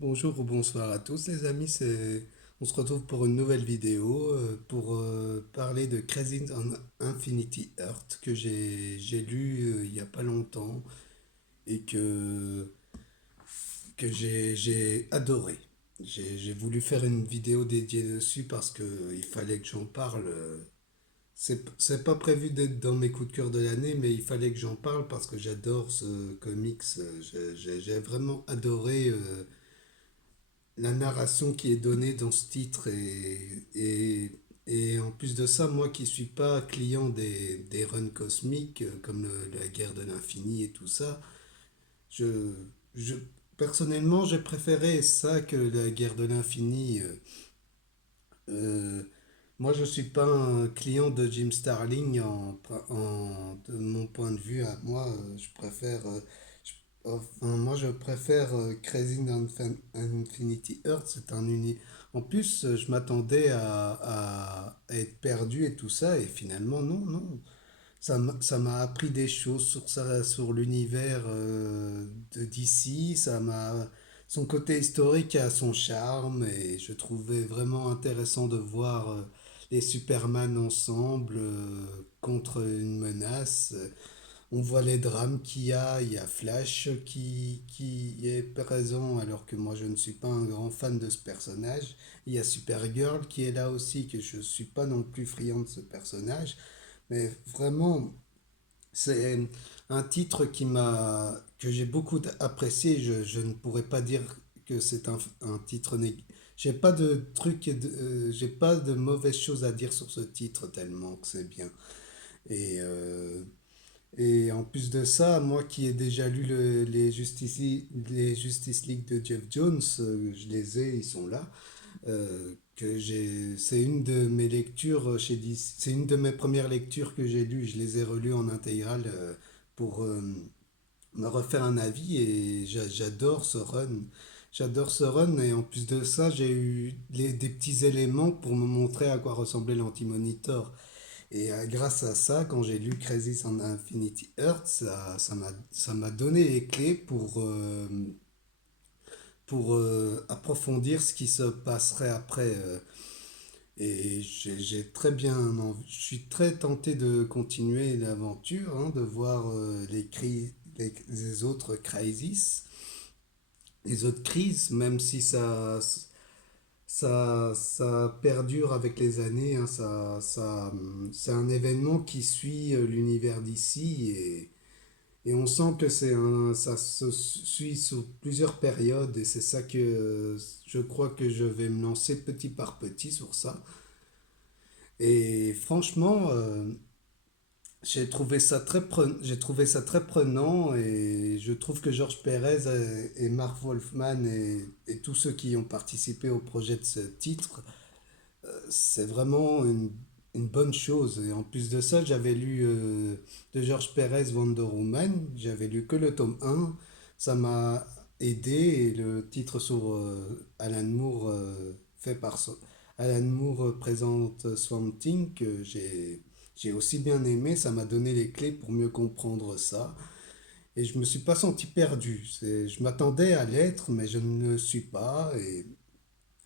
Bonjour ou bonsoir à tous les amis, on se retrouve pour une nouvelle vidéo pour parler de Crazy on Infinity Earth que j'ai lu il n'y a pas longtemps et que j'ai adoré. J'ai voulu faire une vidéo dédiée dessus parce que il fallait que j'en parle. C'est pas prévu d'être dans mes coups de cœur de l'année, mais il fallait que j'en parle parce que j'adore ce comics. J'ai vraiment adoré la narration qui est donnée dans ce titre et en plus de ça, moi qui suis pas client des runs cosmiques comme la guerre de l'infini et tout ça, je, je personnellement j'ai préféré ça que la guerre de l'infini. Euh, Moi je suis pas un client de Jim Starlin de mon point de vue à moi, je préfère enfin, moi, je préfère Crazy Infinity Earth. C'est un uni. En plus, je m'attendais à être perdu et tout ça, et finalement, non, non. Ça m'a appris des choses sur ça, sur l'univers de DC. Son côté historique a son charme, et je trouvais vraiment intéressant de voir les Superman ensemble contre une menace. On voit les drames il y a Flash qui est présent alors que moi je ne suis pas un grand fan de ce personnage. Il y a Supergirl qui est là aussi, que je ne suis pas non plus friand de ce personnage. Mais vraiment, c'est un titre que j'ai beaucoup apprécié. Je ne pourrais pas dire que c'est un titre négatif. J'ai pas de mauvaises choses à dire sur ce titre tellement que c'est bien. Et et en plus de ça, moi qui ai déjà lu les Justice League de Jeff Jones, je les ai, ils sont là. C'est une de mes lectures chez DC, c'est une de mes premières lectures que j'ai lues. Je les ai relues en intégrale pour me refaire un avis et j'adore ce run. J'adore ce run et en plus de ça, j'ai eu des petits éléments pour me montrer à quoi ressemblait l'Anti-Monitor. Et grâce à ça, quand j'ai lu Crisis on Infinity Earth, ça m'a donné les clés pour approfondir ce qui se passerait après. Et j'ai très bien je suis très tenté de continuer l'aventure, hein, de voir les autres crises, les autres crises, même si ça perdure avec les années, hein, c'est un événement qui suit l'univers d'ici et on sent que ça se suit sur plusieurs périodes et c'est ça que je crois que je vais me lancer petit par petit sur ça. Et franchement, j'ai trouvé ça très prenant et je trouve que Georges Pérez et Mark Wolfman et tous ceux qui ont participé au projet de ce titre, c'est vraiment une bonne chose. Et en plus de ça, j'avais lu de Georges Pérez Wonder Woman, j'avais lu que le tome un. Ça m'a aidé et le titre sur Alan Moore Alan Moore présente Swamp Thing que j'ai aussi bien aimé. Ça m'a donné les clés pour mieux comprendre ça. Et je me suis pas senti perdu. Je m'attendais à l'être, mais je ne le suis pas. Et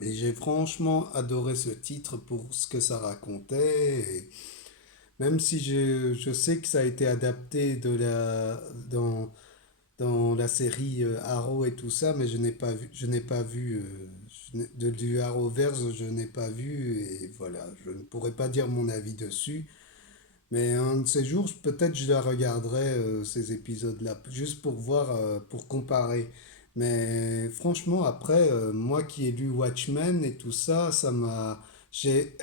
j'ai franchement adoré ce titre pour ce que ça racontait. Et même si je sais que ça a été adapté dans la série Arrow et tout ça, mais je n'ai pas vu du Arrowverse, je n'ai pas vu. Et voilà, je ne pourrais pas dire mon avis dessus. Mais un de ces jours, peut-être je la regarderai, ces épisodes-là, juste pour voir, pour comparer. Mais franchement, après, moi qui ai lu Watchmen et tout ça, j'ai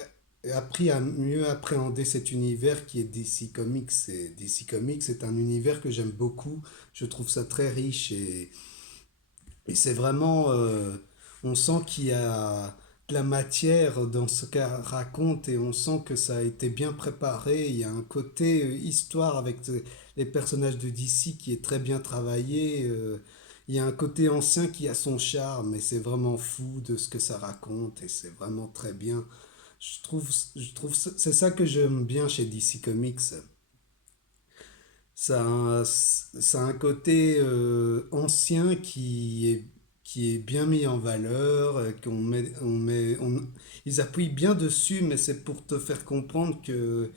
appris à mieux appréhender cet univers qui est DC Comics. Et DC Comics, c'est un univers que j'aime beaucoup. Je trouve ça très riche et c'est vraiment, on sent qu'il y a de la matière dans ce qu'elle raconte et on sent que ça a été bien préparé. Il y a un côté histoire avec les personnages de DC qui est très bien travaillé. Il y a un côté ancien qui a son charme et c'est vraiment fou de ce que ça raconte et c'est vraiment très bien. C'est ça que j'aime bien chez DC Comics. Ça a un côté ancien qui est bien mis en valeur, ils appuient bien dessus, mais c'est pour te faire comprendre que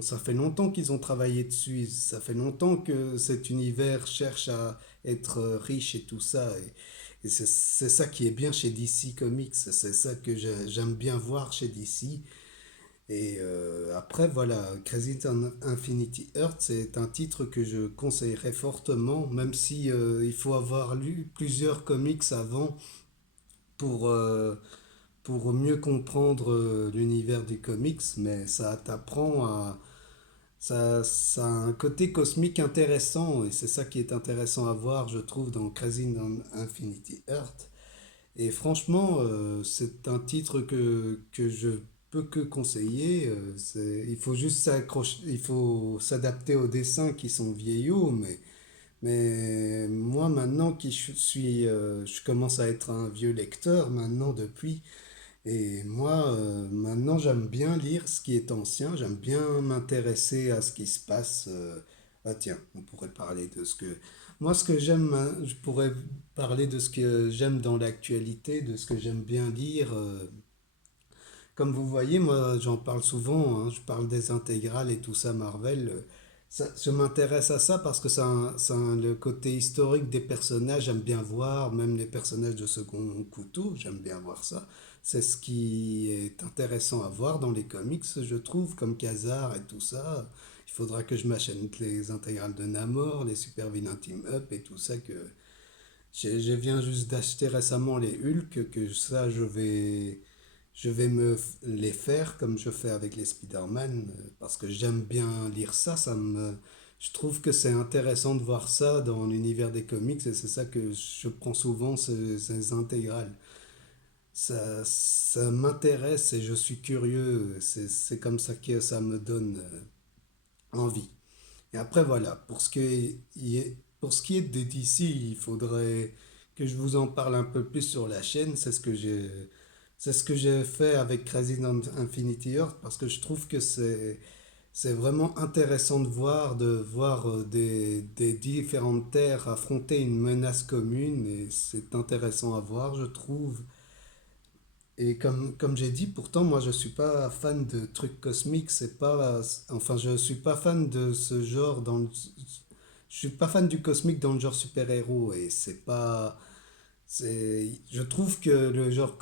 ça fait longtemps qu'ils ont travaillé dessus, ça fait longtemps que cet univers cherche à être riche et tout ça, et c'est ça qui est bien chez DC Comics, c'est ça que j'aime bien voir chez DC. Et après, voilà, Crazy Infinity Earth, c'est un titre que je conseillerais fortement, même si il faut avoir lu plusieurs comics avant pour, euh, pour mieux comprendre l'univers du comics, mais ça t'apprend à... ça a un côté cosmique intéressant, et c'est ça qui est intéressant à voir, je trouve, dans Crazy Infinity Earth. Et franchement, c'est un titre que je peux que conseiller. Il faut juste s'accrocher, il faut s'adapter aux dessins qui sont vieillots, mais moi maintenant je commence à être un vieux lecteur maintenant depuis. Et moi, maintenant, j'aime bien lire ce qui est ancien, j'aime bien m'intéresser à ce qui se passe. Ah tiens, on pourrait parler de ce que... Moi, ce que j'aime, hein, je pourrais parler de ce que j'aime dans l'actualité, de ce que j'aime bien lire. Comme vous voyez, moi, j'en parle souvent, hein, je parle des intégrales et tout ça, Marvel. Je m'intéresse à ça parce que le côté historique des personnages, j'aime bien voir, même les personnages de second couteau, j'aime bien voir ça. C'est ce qui est intéressant à voir dans les comics, je trouve, comme Khazar et tout ça. Il faudra que je m'achète les intégrales de Namor, les Super Villain Team Up et tout ça que je viens juste d'acheter récemment les Hulk, que ça je vais les faire comme je fais avec les Spider-Man, parce que j'aime bien lire ça, je trouve que c'est intéressant de voir ça dans l'univers des comics et c'est ça que je prends souvent, ces intégrales. Ça m'intéresse et je suis curieux, c'est comme ça que ça me donne envie. Et après, voilà, pour ce qui est de DC, il faudrait que je vous en parle un peu plus sur la chaîne. C'est ce que j'ai fait avec Crazy Infinity Earth parce que je trouve que c'est vraiment intéressant de voir des différentes terres affronter une menace commune et c'est intéressant à voir, je trouve. Et comme j'ai dit, pourtant, moi, je suis pas fan de trucs cosmiques, enfin, je suis pas fan de ce genre je suis pas fan du cosmique dans le genre super-héros, et je trouve que le genre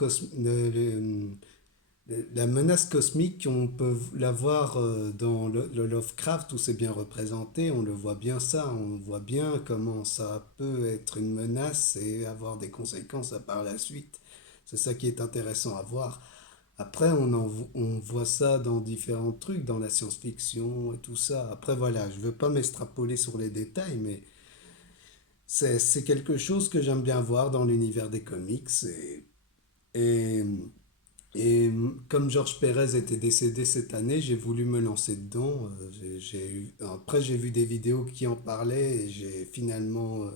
la menace cosmique, on peut la voir dans le Lovecraft où c'est bien représenté, on le voit bien ça, on voit bien comment ça peut être une menace et avoir des conséquences par la suite. C'est ça qui est intéressant à voir. Après, on voit ça dans différents trucs, dans la science-fiction et tout ça. Après, voilà, je veux pas m'extrapoler sur les détails, mais c'est quelque chose que j'aime bien voir dans l'univers des comics. Et, et comme Georges Pérez était décédé cette année, j'ai voulu me lancer dedans. Après, j'ai vu des vidéos qui en parlaient et j'ai finalement...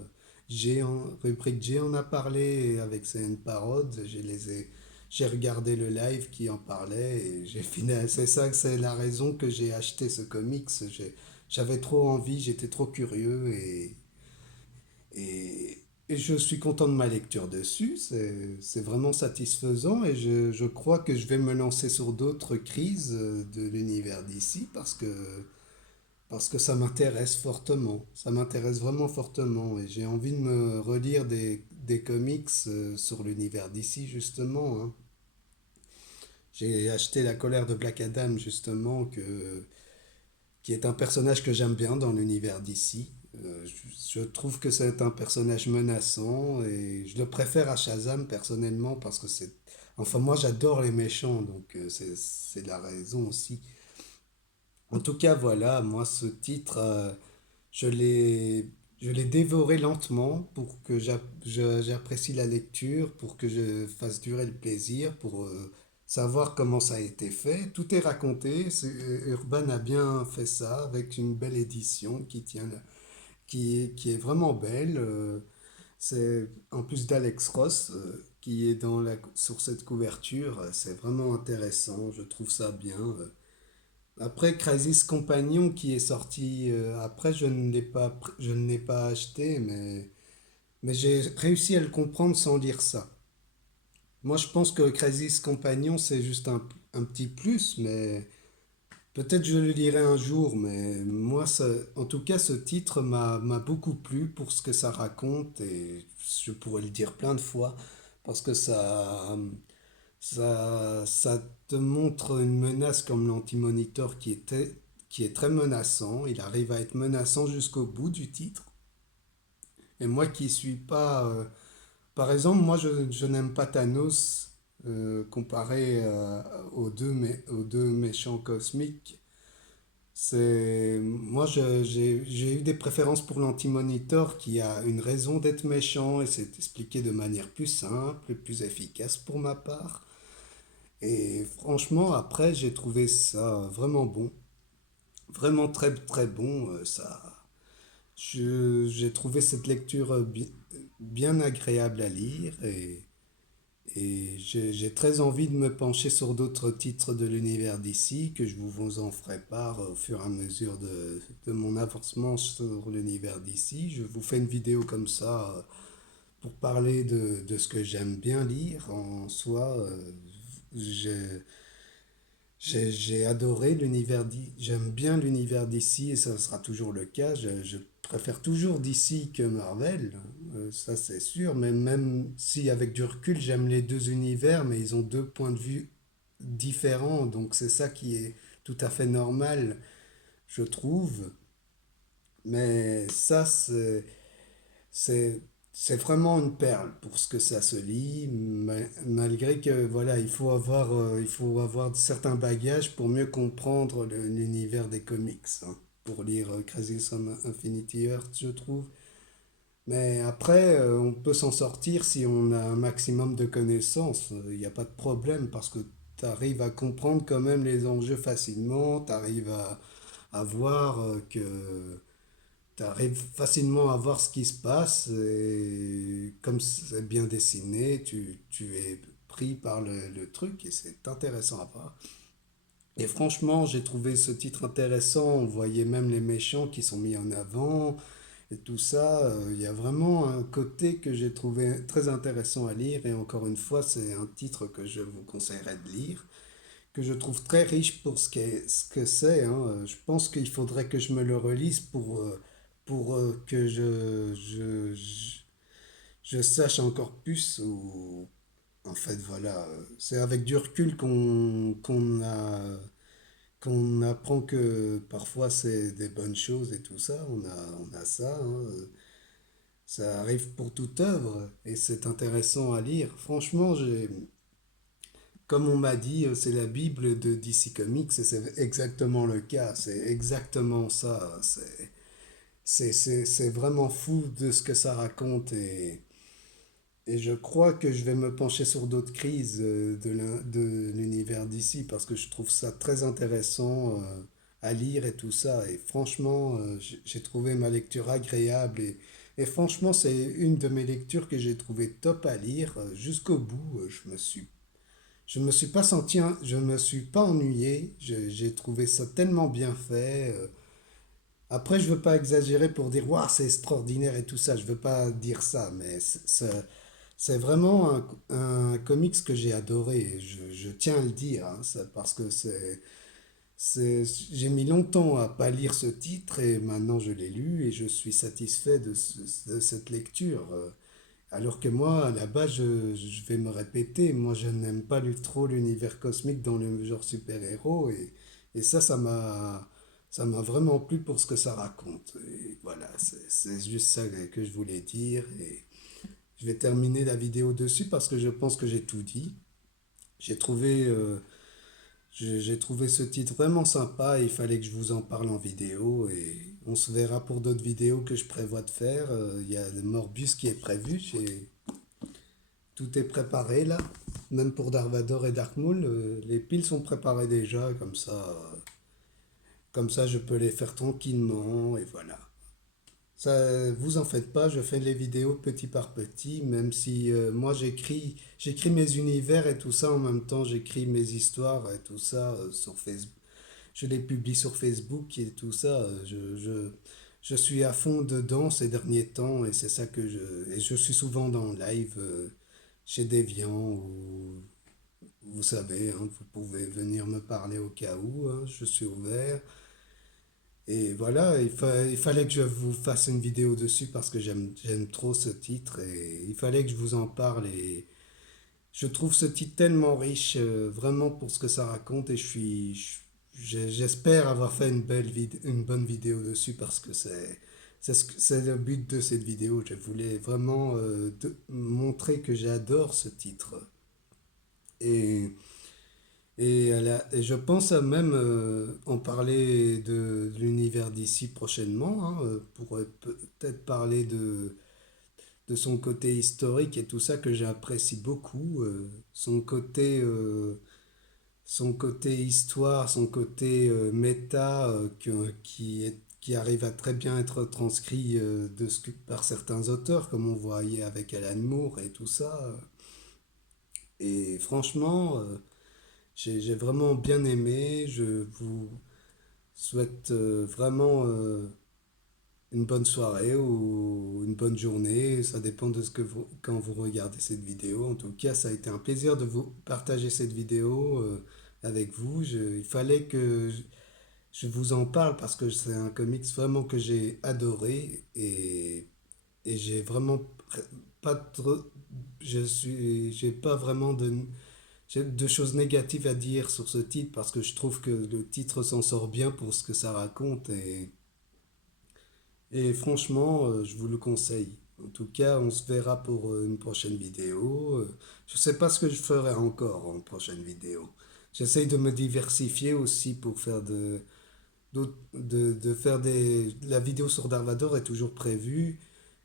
Rubrique G en a parlé avec CN Parod. J'ai regardé le live qui en parlait et c'est ça, c'est la raison que j'ai acheté ce comics. J'avais trop envie, j'étais trop curieux et je suis content de ma lecture dessus. C'est vraiment satisfaisant et je crois que je vais me lancer sur d'autres crises de l'univers d'ici parce que ça m'intéresse fortement. Ça m'intéresse vraiment fortement et j'ai envie de me relire des comics sur l'univers d'ici justement, hein. J'ai acheté La colère de Black Adam justement qui est un personnage que j'aime bien dans l'univers d'ici. Je trouve que c'est un personnage menaçant et je le préfère à Shazam personnellement parce que c'est... Enfin moi j'adore les méchants donc c'est la raison aussi. En tout cas voilà, moi ce titre je je l'ai dévoré lentement pour que j'apprécie la lecture, pour que je fasse durer le plaisir, pour savoir comment ça a été fait. Tout est raconté, Urban a bien fait ça avec une belle édition qui est vraiment belle. C'est en plus d'Alex Ross qui est sur cette couverture. C'est vraiment intéressant, je trouve ça bien. Après, Crisis Companion qui est sorti après, je ne l'ai pas acheté, Mais j'ai réussi à le comprendre sans lire ça. Moi, je pense que Crazy's Companion, c'est juste un petit plus, mais peut-être je le lirai un jour. Mais moi, en tout cas, ce titre m'a beaucoup plu pour ce que ça raconte, et je pourrais le dire plein de fois, parce que ça te montre une menace comme l'Anti-Monitor qui est très menaçant. Il arrive à être menaçant jusqu'au bout du titre. Et moi qui suis pas... par exemple, moi je n'aime pas Thanos comparé aux deux méchants cosmiques. J'ai eu des préférences pour l'Anti-Monitor qui a une raison d'être méchant et c'est expliqué de manière plus simple, plus efficace pour ma part. Et franchement, après, j'ai trouvé ça vraiment bon. Vraiment très très bon. J'ai trouvé cette lecture bien agréable à lire et j'ai très envie de me pencher sur d'autres titres de l'univers d'ici que je vous en ferai part au fur et à mesure de mon avancement sur l'univers d'ici. Je vous fais une vidéo comme ça pour parler de ce que j'aime bien lire en soi. J'ai j'ai adoré j'aime bien l'univers d'ici et ça sera toujours le cas. Je préfère toujours d'ici que Marvel, ça c'est sûr. Mais même si avec du recul j'aime les deux univers, mais ils ont deux points de vue différents, donc c'est ça qui est tout à fait normal, je trouve. Mais c'est, c'est vraiment une perle pour ce que ça se lit, malgré que voilà, il faut avoir certains bagages pour mieux comprendre l'univers des comics, hein, pour lire Crisis on Infinity Earth, je trouve. Mais après, on peut s'en sortir si on a un maximum de connaissances. Il n'y a pas de problème parce que tu arrives à comprendre quand même les enjeux facilement, tu arrives à voir que tu arrives facilement à voir ce qui se passe et comme c'est bien dessiné, tu es pris par le truc et c'est intéressant à voir. Et franchement, j'ai trouvé ce titre intéressant. On voyait même les méchants qui sont mis en avant et tout ça. Il y a vraiment un côté que j'ai trouvé très intéressant à lire. Et encore une fois, c'est un titre que je vous conseillerais de lire, que je trouve très riche pour ce que c'est, hein. Je pense qu'il faudrait que je me le relise pour que je sache encore plus. En fait, voilà, c'est avec du recul qu'on apprend que parfois c'est des bonnes choses et tout ça. On a ça, hein. Ça arrive pour toute œuvre et c'est intéressant à lire. Franchement, comme on m'a dit, c'est la Bible de DC Comics et c'est exactement le cas. C'est exactement ça. C'est vraiment fou de ce que ça raconte et je crois que je vais me pencher sur d'autres crises de l'univers d'ici parce que je trouve ça très intéressant à lire et tout ça. Et franchement, j'ai trouvé ma lecture agréable et franchement, c'est une de mes lectures que j'ai trouvé top à lire jusqu'au bout. Je me suis pas je me suis pas ennuyé. J'ai trouvé ça tellement bien fait. Après, je veux pas exagérer pour dire, waouh, c'est extraordinaire et tout ça. Je veux pas dire ça, mais c'est vraiment un comics que j'ai adoré. Je tiens à le dire, hein, parce que j'ai mis longtemps à pas lire ce titre et maintenant je l'ai lu et je suis satisfait de cette lecture. Alors que moi, à la base, je vais me répéter, moi je n'aime pas trop l'univers cosmique dans le genre super-héros et ça m'a vraiment plu pour ce que ça raconte. Et voilà, c'est juste ça que je voulais dire et je vais terminer la vidéo dessus parce que je pense que j'ai tout dit. J'ai trouvé, j'ai trouvé ce titre vraiment sympa et il fallait que je vous en parle en vidéo et on se verra pour d'autres vidéos que je prévois de faire. Il y a le Morbius qui est prévu, tout est préparé là. Même pour Darvador et Darkmoon, les piles sont préparées déjà, comme ça je peux les faire tranquillement et voilà. Ça, vous en faites pas, je fais les vidéos petit par petit, même si moi j'écris mes univers et tout ça en même temps, j'écris mes histoires et tout ça sur Facebook. Je les publie sur Facebook et tout ça. je suis à fond dedans ces derniers temps et c'est ça que et je suis souvent dans live chez Deviant ou vous savez, hein, vous pouvez venir me parler au cas où, hein, je suis ouvert. Et voilà, il fallait que je vous fasse une vidéo dessus parce que j'aime trop ce titre et il fallait que je vous en parle et je trouve ce titre tellement riche, vraiment pour ce que ça raconte et j'espère avoir fait une bonne vidéo dessus parce que c'est le but de cette vidéo. Je voulais vraiment montrer que j'adore ce titre. Et et je pense à même en parler de l'univers d'ici prochainement, hein, pour peut-être parler de son côté historique et tout ça que j'apprécie beaucoup, son côté histoire, son côté méta qui arrive à très bien être transcrit par certains auteurs, comme on voyait avec Alan Moore et tout ça. Et franchement, j'ai vraiment bien aimé. Je vous souhaite vraiment une bonne soirée ou une bonne journée. Ça dépend de quand vous regardez cette vidéo. En tout cas, ça a été un plaisir de vous partager cette vidéo avec vous. Il fallait que je vous en parle parce que c'est un comics vraiment que j'ai adoré et j'ai vraiment pas trop, j'ai pas vraiment j'ai de choses négatives à dire sur ce titre parce que je trouve que le titre s'en sort bien pour ce que ça raconte et franchement, je vous le conseille. En tout cas, on se verra pour une prochaine vidéo. Je sais pas ce que je ferai encore en prochaine vidéo. J'essaye de me diversifier aussi pour faire de faire la vidéo sur Darvador est toujours prévue.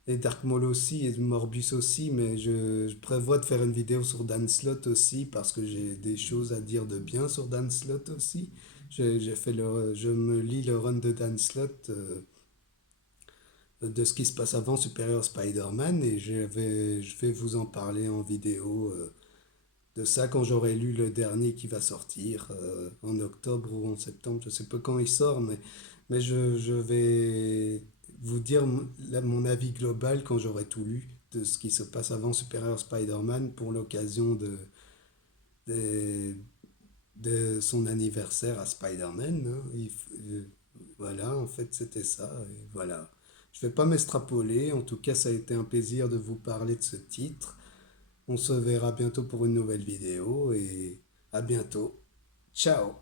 Et Dark Maul aussi, et Morbus aussi, mais je prévois de faire une vidéo sur Dan Slott aussi, parce que j'ai des choses à dire de bien sur Dan Slott aussi. Je me lis le run de Dan Slott, de ce qui se passe avant Superior Spider-Man, et je vais vous en parler en vidéo de ça quand j'aurai lu le dernier qui va sortir en octobre ou en septembre, je sais pas quand il sort, mais je vais vous dire mon avis global quand j'aurai tout lu de ce qui se passe avant Superior Spider-Man pour l'occasion de, de son anniversaire à Spider-Man, hein. Voilà, en fait, c'était ça. Et voilà. Je vais pas m'extrapoler. En tout cas, ça a été un plaisir de vous parler de ce titre. On se verra bientôt pour une nouvelle vidéo et à bientôt. Ciao!